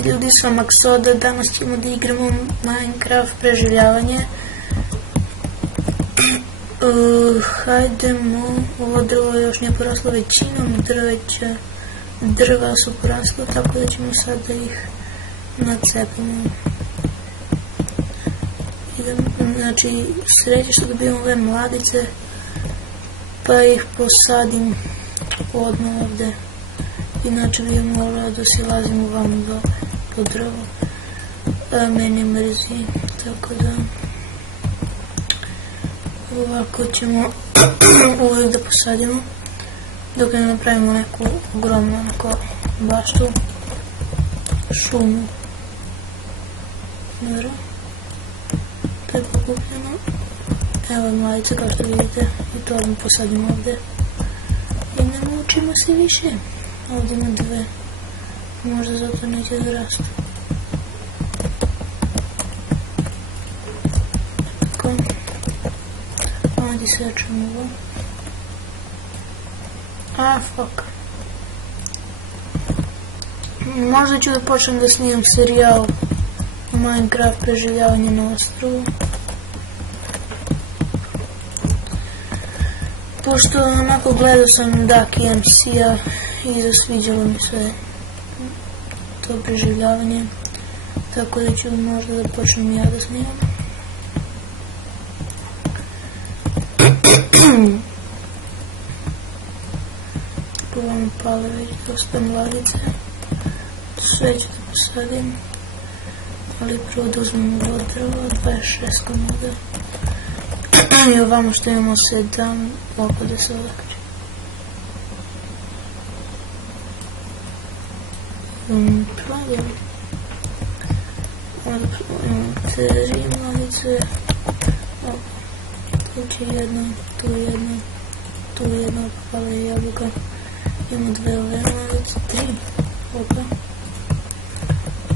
Zdravíci ljudi, s vama Xoda. Danas ćemo da igramo Minecraft preživljavanje. Hajdemo, ovo drvo još nije poraslo većinom drva su poraslo, tako da ćemo sad da ih nacepimo. Znači, sreće što dobijemo ove mladice, pa ih posadim odmah ovdje. Inače bi morao da se lazimo vam do drvo, meni mrzi, tako da ovako ćemo uvijek da posadimo dok ne napravimo neku ogromnu baštu, šumu. Dobro, to je pokupljeno. Evo mladice, kao što vidite, i to odmah posadimo ovdje i ne mučimo se više. Ovdje ima dve, možda zato neće da rastu. Tako, ovdje sečemo ovo. Fuck. Možda ću da počnem da snimam serijal Minecraft preživljavanje na ostrvu. Pošto onako gledao sam Ducky MC-a i zasviđalo mi sve to preživljavanje, tako da ću možda da počnem ja da snimam. Tu vam pale već dosta mladice, sve ću da posadim, ali prvo da uzmem ovo drvo, 26 komoda. I ovamo što imamo 7, oko da se olakče. Pravim. Onda imamo 3 mladice. Tu će jedna, tu jedna, pala je jabuka. Imamo 2 ove mladice, 3. Opa.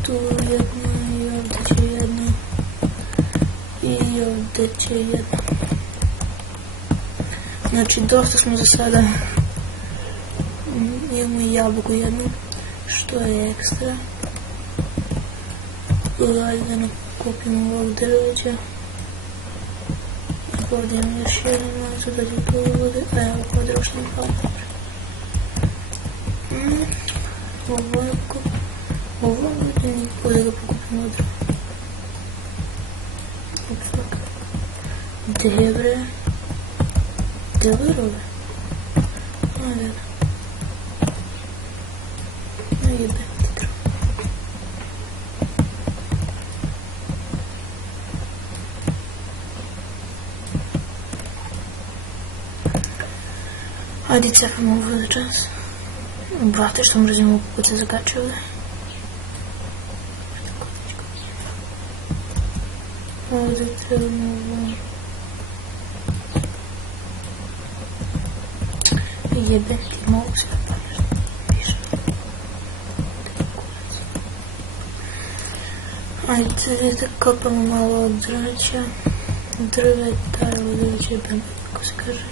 Tu jedna i ovdje će jedna. I ovdje će jedna. Znači, dosta smo za sada. Imamo i jabuku jednu, što je ekstra. Ajde da nakupimo ovog drveća. Ovdje imamo još jednu mladicu, da će to ovdje. Evo, ovo drvo što mi hvala. Ovo ovdje nije bolje da pokupimo drvo. Fuck. Gdje bre? Gdje je drove? Ajde. Jebe ti drvo. Ajde cepamo ovo za čas. Brate, što mrzim ovu kuće zakače ovdje. Ovdje trebamo ovo. Jebe ti, mogu se pa nešto piše. Ajde da kopamo malo od drveća. Drveta, evo drveće jebem, kako se kaže.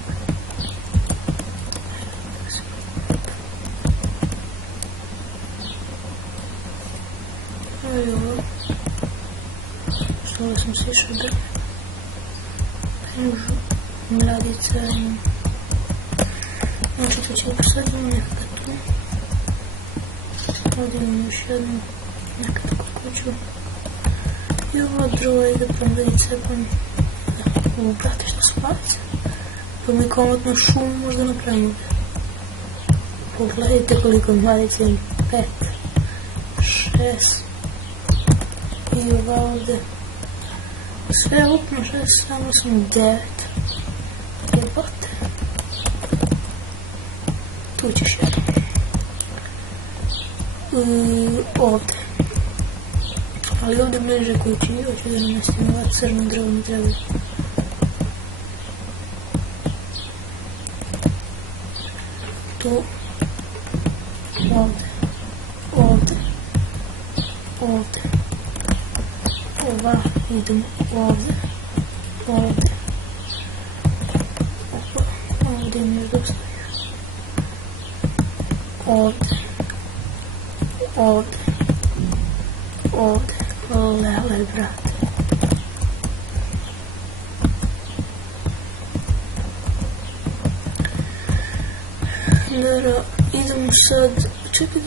Evo ovo. Što sam se išao drve. Kažu, mladica i... Znači to ćemo posadimo nekada tu. Ovdje imamo još jednu nekada kuću. I ovo drvo ide prvom da cepam. Ovo brate što su palice. Pa mi komotno šumu možda napravimo. Pogledajte koliko mladice ima. 5, 6. I ova ovdje. Sve ukupno 6, samo smo 9. Jebote. Tu ćeš jedan. Ovdje. Ali ovdje bliže kući, hoću da namestim ova crna drva mi treba. Tu. Ovdje. Ovdje. Ovdje. Ova, idemo ovdje. Ovdje. Ovdje mi još dosta. Ovdje. Ovdje. ovdje. Lele, brate. Dobro, idemo sad, čekaj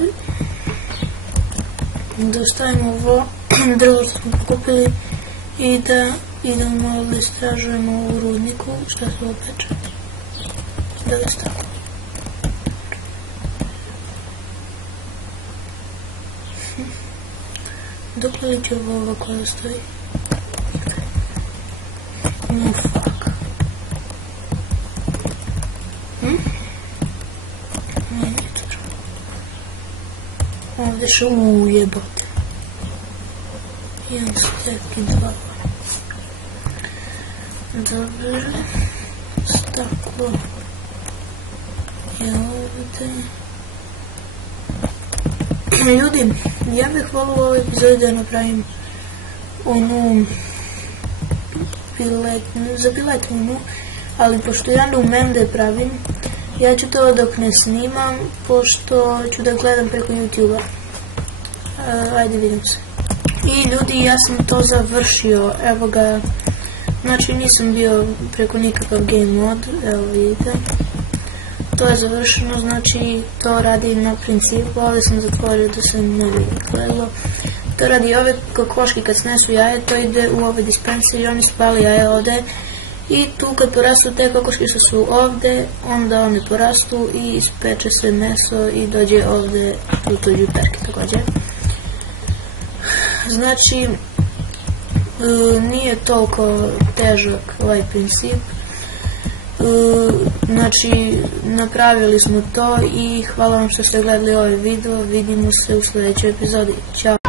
da stavimo ovo drvo što smo pokupili i da idemo malo da istražujemo u rudniku šta se opeče. Da li stavimo? Dok li će ovo ovako da stoji? No fuck. Ovdje še ujebote. Jedan step i dva. Dobro. Staklo. Je ovdje. Ljudi, ja bih volio u ovoj epizodi da napravim onu za piletinu, ali pošto ja u Mende pravim, ja ću to dok ne snimam, pošto ću da gledam preko YouTube-a. Ajde, vidim se. I ljudi, ja sam to završio, evo ga, znači nisam bio preko nikakav game mod, evo vidite. To je završeno, znači to radim na principu, ali sam zatvorio da se ne bi gledalo. To radi ove kokoške kad snesu jaje, to ide u ove dispenser i oni spali jaje ovdje. I tu kad porastu te kokoške što su ovdje, onda one porastu i ispeče se meso i dođe ovdje u tuđu perke također. Znači, nije toliko težak ovaj princip. Znači, napravili smo to i hvala vam što ste gledali ovaj video, vidimo se u sljedećoj epizodi. Ćao!